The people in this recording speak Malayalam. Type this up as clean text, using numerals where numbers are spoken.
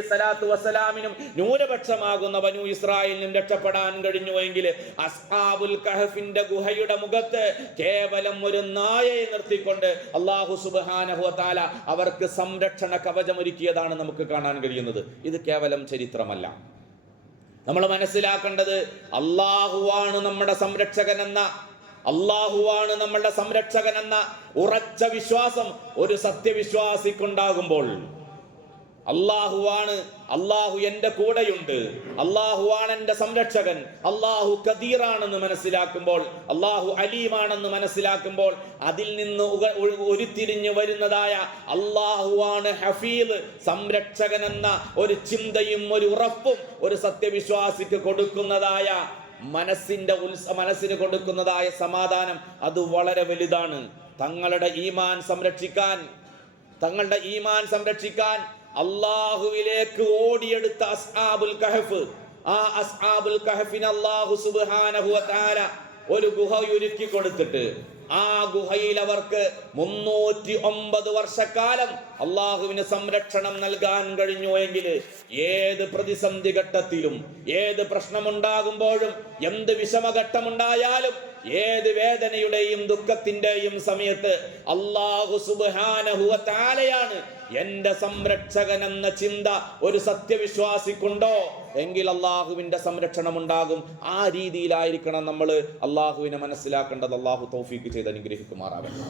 സ്വലാത്തു വസ്സലാമിനും ന്യൂനപക്ഷമാകുന്ന ബനൂ ഇസ്രായേലിനും രക്ഷപ്പെടാൻ കഴിഞ്ഞുവെങ്കിൽ അസ്ഹാബുൽ കഹഫിന്റെ ഗുഹയുടെ മുഖത്ത് കേവലം ഒരു നായയെ നിർത്തിക്കൊണ്ട് അല്ലാഹു സുബ്ഹാനഹു വ തആല അവർക്ക് സംരക്ഷണ കവചമൊരുക്കിയതാണ് നമുക്ക് കാണാൻ കഴിയുന്നത്. ഇത് കേവലം ചരിത്രമല്ല. നമ്മൾ മനസ്സിലാക്കേണ്ടത് അല്ലാഹുവാണ് നമ്മുടെ സംരക്ഷകൻ എന്ന ഉറച്ച വിശ്വാസം ഒരു സത്യവിശ്വാസിക്കുണ്ടാകുമ്പോൾ, അല്ലാഹു എന്റെ കൂടെയുണ്ട്, അല്ലാഹുവാണ് എന്റെ സംരക്ഷകൻ, അല്ലാഹു ഖദീറാണെന്ന് മനസ്സിലാക്കുമ്പോൾ, അല്ലാഹു അലീമാണെന്ന് മനസ്സിലാക്കുമ്പോൾ, അതിൽ നിന്ന് ഉരുത്തിരിഞ്ഞു വരുന്നതായ അല്ലാഹുവാണ് ഹഫീദ്, സംരക്ഷകൻ എന്ന ഒരു ചിന്തയും ഒരു ഉറപ്പും ഒരു സത്യവിശ്വാസിക്ക് കൊടുക്കുന്നതായ മനസ്സിന് കൊടുക്കുന്നതായ സമാധാനം അത് വളരെ വലുതാണ്. തങ്ങളുടെ ഈമാൻ സംരക്ഷിക്കാൻ അല്ലാഹുവിലേക്ക് ഓടിയെടുത്ത അസ്ഹാബുൽ കഹഫ്, ആ അസ്ഹാബുൽ കഹഫിന് അല്ലാഹു സുബ്ഹാനഹു വ തആല ഒരു ഗുഹ ഒരുക്കി കൊടുത്തിട്ട് ആ ഗുഹയിൽ അവർക്ക് 309 വർഷക്കാലം അള്ളാഹുവിന് സംരക്ഷണം നൽകാൻ കഴിഞ്ഞുവെങ്കിൽ ഏത് പ്രതിസന്ധി ഘട്ടത്തിലും, ഏത് പ്രശ്നമുണ്ടാകുമ്പോഴും, എന്ത് വിഷമഘട്ടമുണ്ടായാലും, ഏത് വേദനയുടെയും ദുഃഖത്തിന്റെയും സമയത്ത് അല്ലാഹു സുബ്ഹാനഹു വ തആലയാണ് എന്റെ സംരക്ഷകൻ എന്ന ചിന്ത ഒരു സത്യവിശ്വാസിക്കുണ്ടോ എങ്കിൽ അള്ളാഹുവിന്റെ സംരക്ഷണം ഉണ്ടാകും. ആ രീതിയിലായിരിക്കണം നമ്മൾ അള്ളാഹുവിനെ മനസ്സിലാക്കേണ്ടത്. അള്ളാഹു തൗഫീഖ് ചെയ്ത് അനുഗ്രഹിക്കുമാറാവട്ടെ.